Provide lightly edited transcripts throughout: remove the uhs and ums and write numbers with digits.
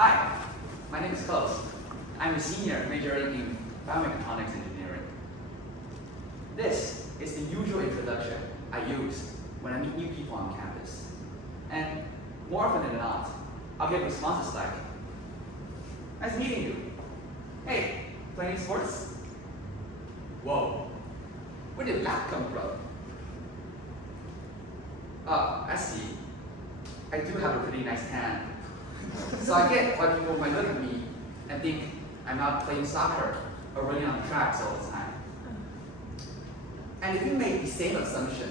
Hi, my name is Klaus. I'm a senior majoring in biomechatronics engineering. This is the usual introduction I use when I meet new people on campus. And more often than not, I'll get responses like, "Nice meeting you. Hey, playing sports? Whoa, where did that come from?" I see. I do have a pretty nice tan. So I get why people might look at me and think I'm not playing soccer or running on the tracks all the time. And if you make the same assumption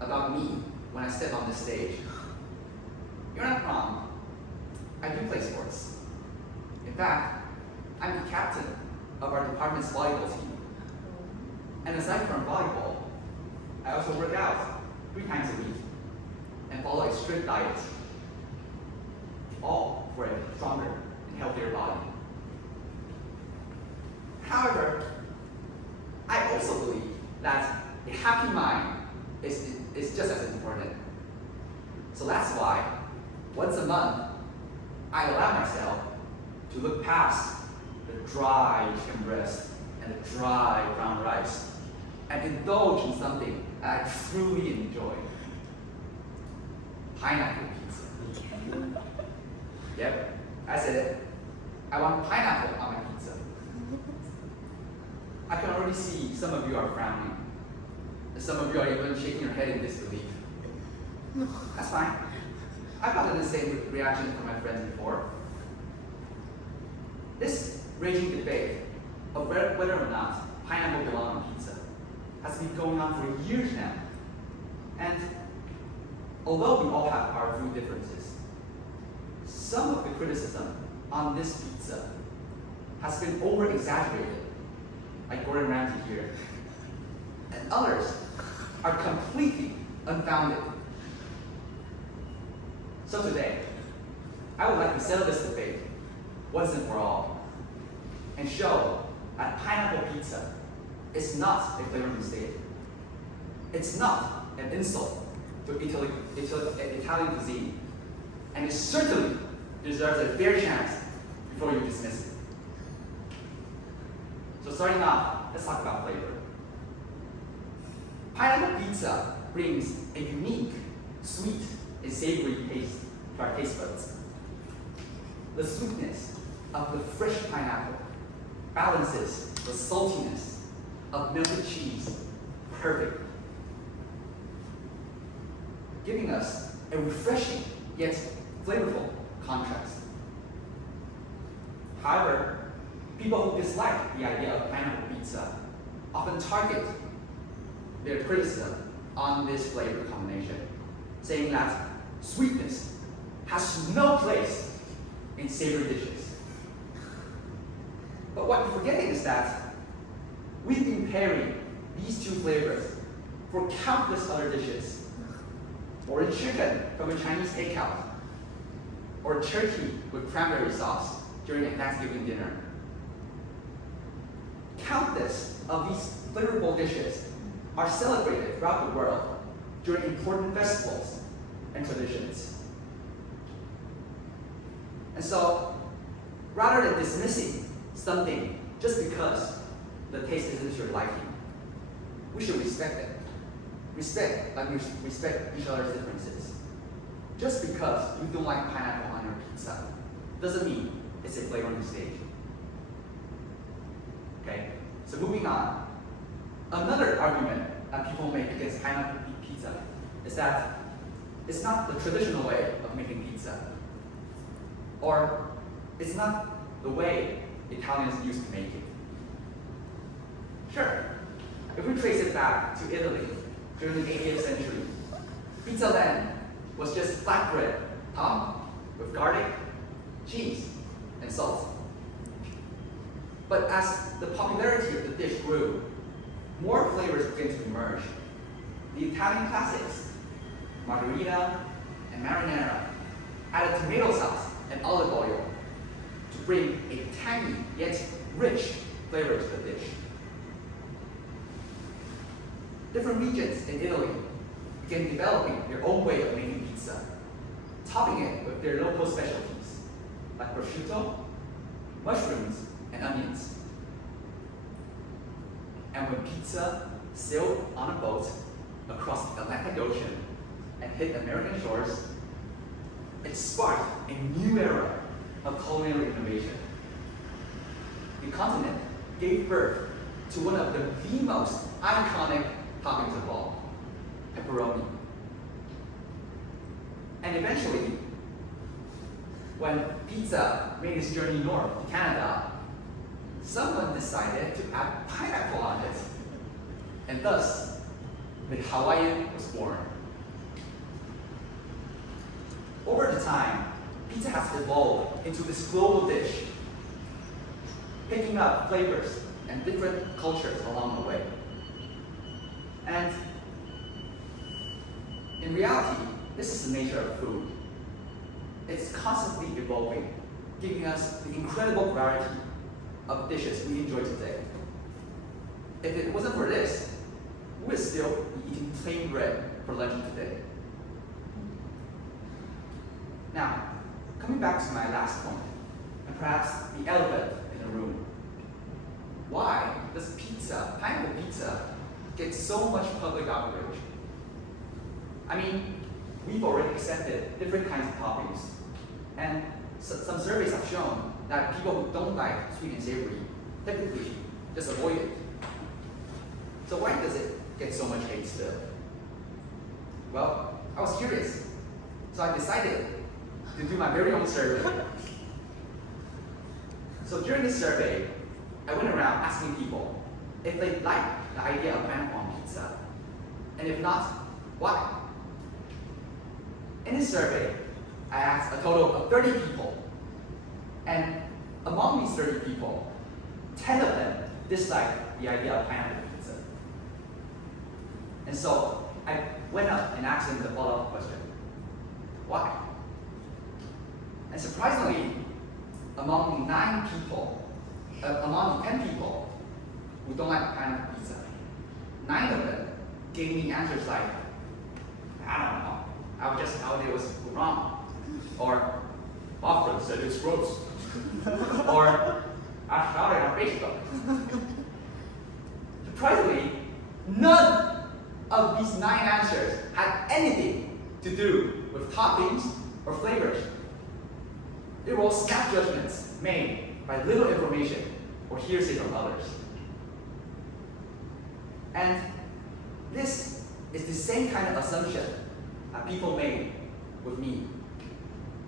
about me when I step on the stage, you're not wrong. I do play sports. In fact, I'm the captain of our department's volleyball team. And aside from volleyball, I also work out 3 times a week and follow a strict diet, all for a stronger and healthier body. However, I also believe that a happy mind is just as important. So that's why, once a month, I allow myself to look past the dry chicken breast and the dry brown rice and indulge in something that I truly enjoy. Pineapple pizza. Yep, I said it. I want pineapple on my pizza. I can already see some of you are frowning. And some of you are even shaking your head in disbelief. That's fine. I've gotten the same reaction from my friends before. This raging debate of whether or not pineapple belongs on pizza has been going on for years now. And although we all have our food differences, some of the criticism on this pizza has been over-exaggerated, like Gordon Ramsay here, and others are completely unfounded. So today, I would like to settle this debate once and for all and show that pineapple pizza is not a flavor mistake. It's not an insult to Italian cuisine, and it certainly deserves a fair chance before you dismiss it. So starting off, let's talk about flavor. Pineapple pizza brings a unique, sweet, and savory taste to our taste buds. The sweetness of the fresh pineapple balances the saltiness of melted cheese perfectly, giving us a refreshing yet flavorful contrast. However, people who dislike the idea of pineapple pizza often target their criticism on this flavor combination, saying that sweetness has no place in savory dishes. But what you're forgetting is that we've been pairing these 2 flavors for countless other dishes. Or chicken from a Chinese takeout, or turkey with cranberry sauce during a Thanksgiving dinner. Countless of these flavorful dishes are celebrated throughout the world during important festivals and traditions. And so, rather than dismissing something just because the taste isn't your liking, we should respect it. Respect, like we respect each other's differences. Just because you don't like pineapple on your pizza doesn't mean it's a flavor mistake. Okay, so moving on. Another argument that people make against pineapple pizza is that it's not the traditional way of making pizza, or it's not the way Italians used to make it. Sure, if we trace it back to Italy, during the 18th century, pizza then was just flatbread topped with garlic, cheese, and salt. But as the popularity of the dish grew, more flavors began to emerge. The Italian classics, margherita and marinara, added tomato sauce and olive oil to bring a tangy yet rich flavor to the dish. Different regions in Italy began developing their own way of making pizza, topping it with their local specialties. like prosciutto, mushrooms, and onions. And when pizza sailed on a boat across the Atlantic Ocean and hit American shores, it sparked a new era of culinary innovation. The continent gave birth to one of the most iconic toppings of all, pepperoni. And eventually, when pizza made its journey north to Canada, someone decided to add pineapple on it. And thus, the Hawaiian was born. Over the time, pizza has evolved into this global dish, picking up flavors and different cultures along the way. And in reality, this is the nature of food. It's constantly evolving, giving us the incredible variety of dishes we enjoy today. If it wasn't for this, we would still be eating plain bread for lunch today. Now, coming back to my last point, and perhaps the elephant in the room. Why does pizza, pineapple pizza, get so much public outrage? I mean, we've already accepted different kinds of toppings, and some surveys have shown that people who don't like sweet and savory typically just avoid it. So why does it get so much hate still? Well, I was curious, so I decided to do my very own survey. So during this survey, I went around asking people if they like the idea of pineapple on pizza, and if not, why? In this survey, I asked a total of 30 people, and among these 30 people, 10 of them disliked the idea of pineapple pizza. And so I went up and asked them the follow-up question: why? And surprisingly, among the 10 people who don't like pineapple pizza, 9 of them gave me answers like, I don't know, I just thought it was wrong, or Often said it's gross, or I found it on Facebook. Surprisingly, none of these 9 answers had anything to do with toppings or flavors. They were all snap judgments made by little information or hearsay from others. And this is the same kind of assumption that people made with me,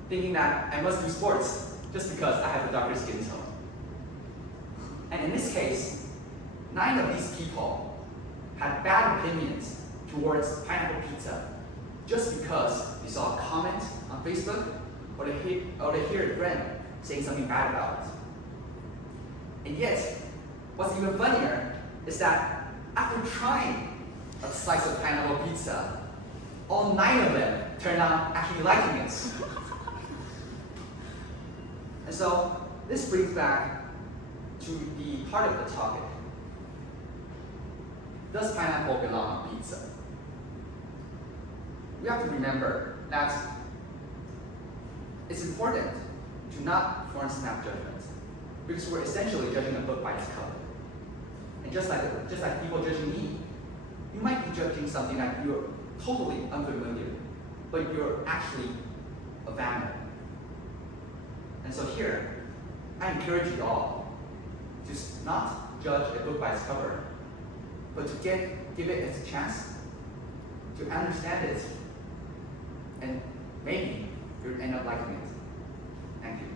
thinking that I must do sports just because I have a darker skin tone. And in this case, 9 of these people had bad opinions towards pineapple pizza just because they saw a comment on Facebook or they hear a friend saying something bad about it. And yet, what's even funnier is that after trying a slice of pineapple pizza, all 9 of them turned out actually liking it. And so, this brings back to the heart of the topic. Does pineapple belong on pizza? We have to remember that it's important to not form snap judgments, because we're essentially judging a book by its cover. And just like people judging me, you might be judging something that you're totally unfamiliar, but you're actually a fan of. And so here, I encourage you all to not judge a book by its cover, but to give it its chance to understand it, and maybe you'll end up liking it. Thank you.